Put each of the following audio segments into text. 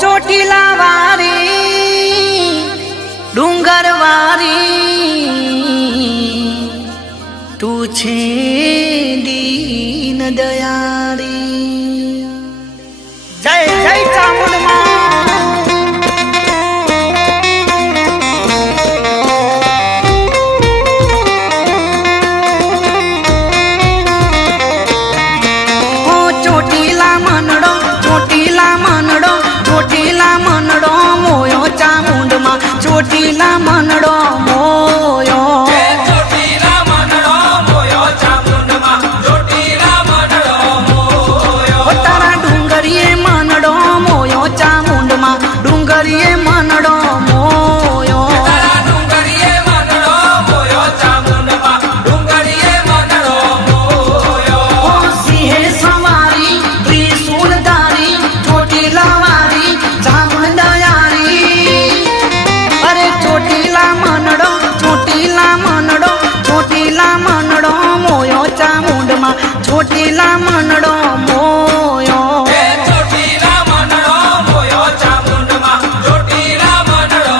ચોટીલા વારી ડુંગર વારી તું છે દીન દયાળી જય જય ચામુંડમાં ચોટીલા મનડો મોયો ચોટીલા મનડો મોયો ચામુંડમાં ચોટીલા મનડો મોયો તારા ડુંગરીએ મનડો મોયો ચામુંડમાં ડુંગરીએ મનડો મોયો તારા ડુંગરીએ મનડો મોયો ચામુંડમાં ડુંગરીએ મનડો મોયો સિંહે સવારી ત્રિશૂલધારી ચોટીલા વારી ચામુંડયારી અરે ચોટીલા મનડો મોયો ચામુંડમાં ચોટીલા મનડો મોયો ચોટીલા મનડો મોયો ચામુંડમાં ચોટીલા મનડો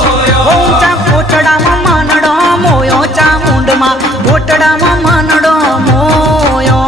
મોયો ઊંચા કોટડામાં મનડો મોયો ચામુંડમાં કોટડામાં મનડો મોયો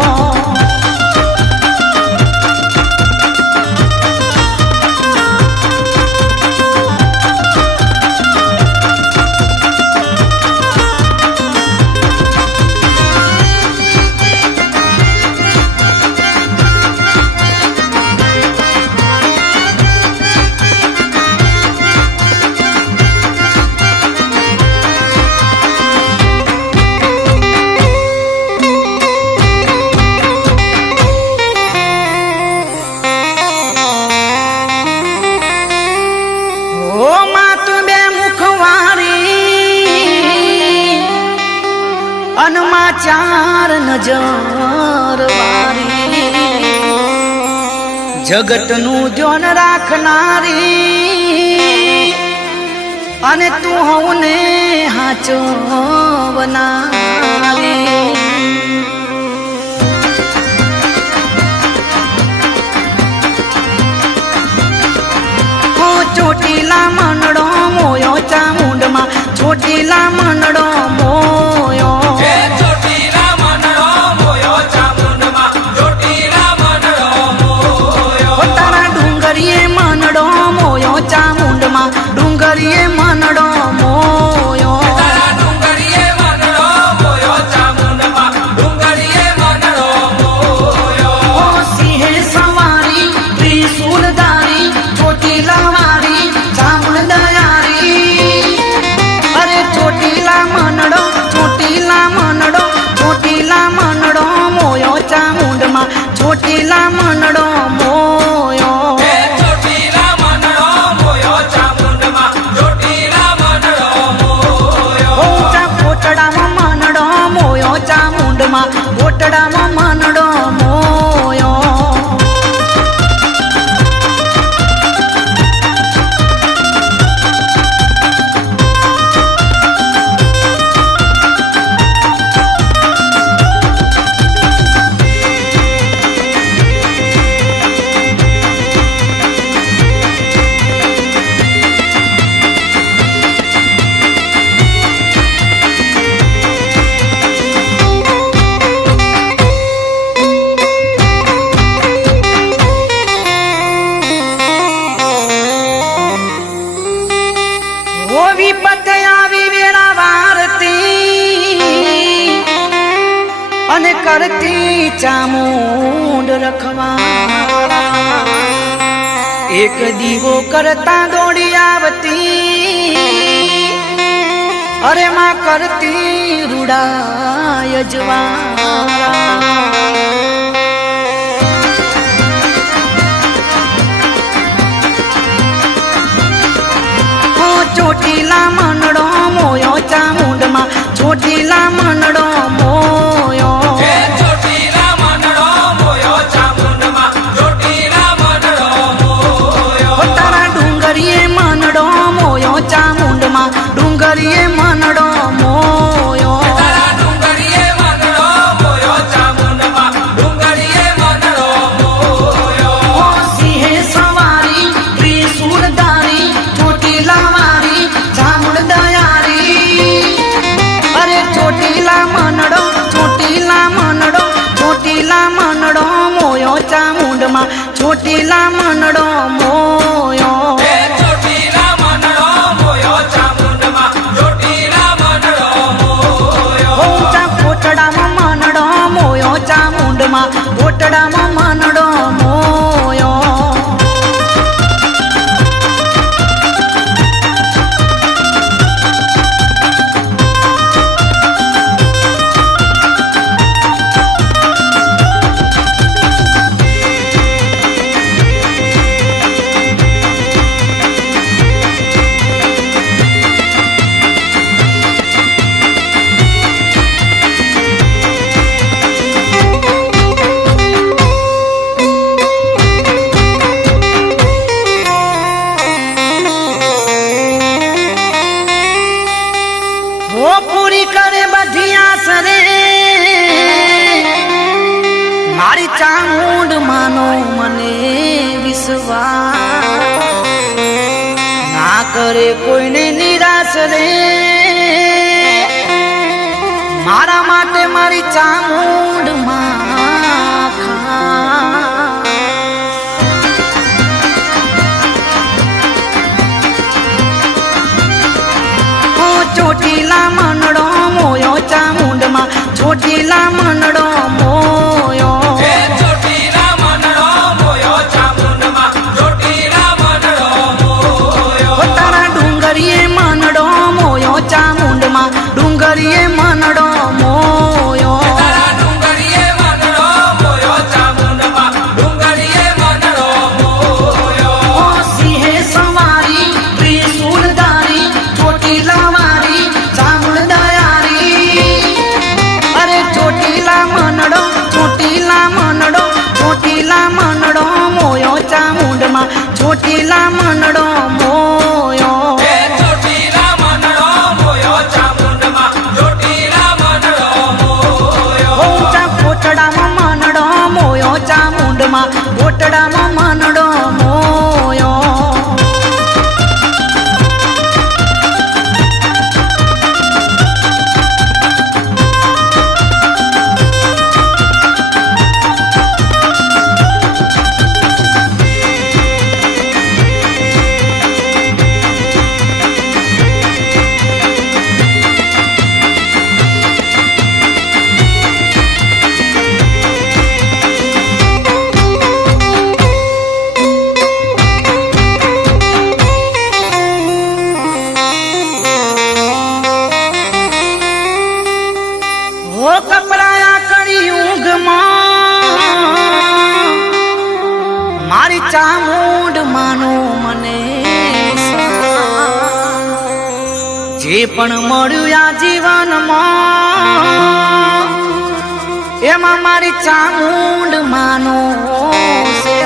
અનમાં ચાર નજર વારી જગતનું ધ્યાન રાખનારી અને તું હવને હાચવનારી ચોટીલા મનડો મોયો ચામુંડમાં ચોટીલા મનડો મોયો ચોટીલા મનડો મોયો ચામુંડમાં ચોટીલા મનડો મોયો તારા ડુંગરીએ મનડો મોયો ચામુંડમાં ડુંગરીએ મનડો મોયો તારા ડુંગરીએ મનડો મોયો ચામુંડમાં ડુંગરીએ મનડો મોયો સિંહે સવારી ત્રિશૂલધારી ચોટીલા વારી ચામુંડયારી અરે ચોટીલા મનડો મોયો ચામુંડમાં ચોટીલા મનડો મોયો ચોટીલા મનડો મોયો ચામુંડમાં ચોટીલા મનડો મોયો ઊંચા કોટડામાં મનડો મોયો ચામુંડમાં કોટડામાં મનડો મોયો વિપત આવી વેળા વારતી અને કરતી ચામુંડ રખવાળા એક દીવો કરતા દોડી આવતી અરે માં કરતી રૂડાય જવાળા ચોટીલા મનડો મોયો ચામુંડમાં ચોટીલા મનડો મોયો ચોટીલા મનડો મોયો ચામુંડમાં ચોટીલા મનડો મોયો તારા ડુંગરીએ મનડો મોયો ચામુંડમાં ડુંગરીએ મનડો મોયો તારા ડુંગરીએ મનડો મોયો ચામુંડમાં ડુંગરીએ મનડો મોયો સિંહે સવારી ચોટીલા મનડો મોયો એ ચોટીલા મનડો મોયો ચામુંડમાં ચોટીલા મનડો મોયો ઊંચા કોટડામાં મનડો મોયો ચામુંડમાં કોટડામાં મનડો મોયો ઓ પૂરી કરે બધી આસ રે મારી ચામુંડ માનો મને વિશ્વાસ ના કરે કોઈને નિરાશ રે મારા માટે મારી ચામુંડ માં ચોટીલા મનડો મોયો ચામુંડમાં ચોટીલા મનડો મોયો એ ચોટીલા મનડો મોયો ચામુંડમાં ચોટીલા મનડો મોયો તારા ડુંગરીએ મનડો મોયો ચામુંડમાં ડુંગરીએ મનડો મોયો તારા ડુંગરીએ મનડો મોયો ચામુંડમાં ડુંગરીએ મનડો મોયો ઓ સિંહે સવારી ત્રિશૂલધારી ચોટીલા વારી ચામુંડ દયારી અરે ચોટીલા મનડો મોયો ચામુંડમાં ચોટીલા મનડો મોયો એ ચોટીલા મનડો મોયો ચામુંડમાં ચોટીલા મનડો મોયો ઊંચા કોટડામાં મનડો મોયો ચામુંડમાં કોટડામાં મનડો મોયો ઓ કપડાયા કરી ઊંઘમાં મારી ચામુંડ માનો મને જે પણ મળ્યું આ જીવનમાં એમાં મારી ચામુંડ માનો છે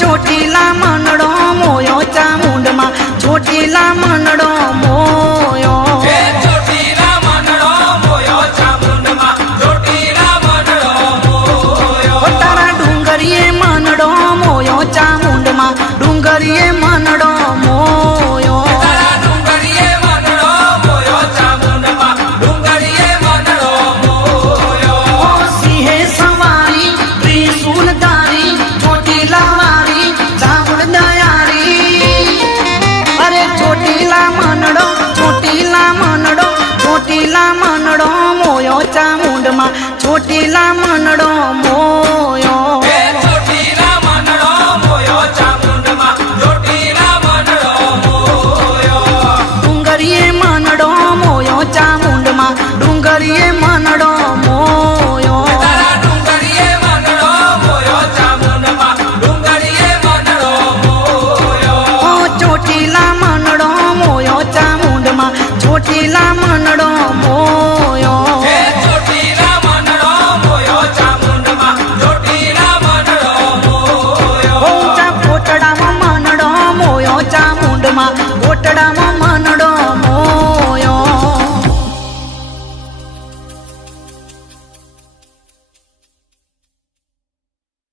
ચોટીલા મનડો મોયો ચામુંડમાં ચોટીલા મનડો મોયો એ ચોટીલા મનડો મોયો ચામુંડમાં ચોટીલા મનડો મોયો તારા ડુંગરીએ મનડો મોયો ચામુંડમાં ડુંગરીએ મનડો મોયો તારા ડુંગરીએ મનડો મોયો ચામુંડમાં ડુંગરીએ મનડો મોયો ઓ સિંહે સવારી ત્રિશૂલધારી ચોટીલા વારી ચામુંડ દયારી અરે ચોટીલા મનડો મોયો ચામુંડમાં ચોટીલા મનડો મોયો એ ચોટીલા મનડો મોયો ચામુંડમાં ચોટીલા મનડો મોયો ડુંગરીએ મનડો મોયો ચામુંડમાં ડુંગરીએ મનડો મોયો તારા ડુંગરીએ મનડો મોયો ચામુંડમાં ડુંગરીએ મનડો મોયો ઓ ચોટીલા મનડો મોયો ચામુંડમાં ચોટીલા મનડો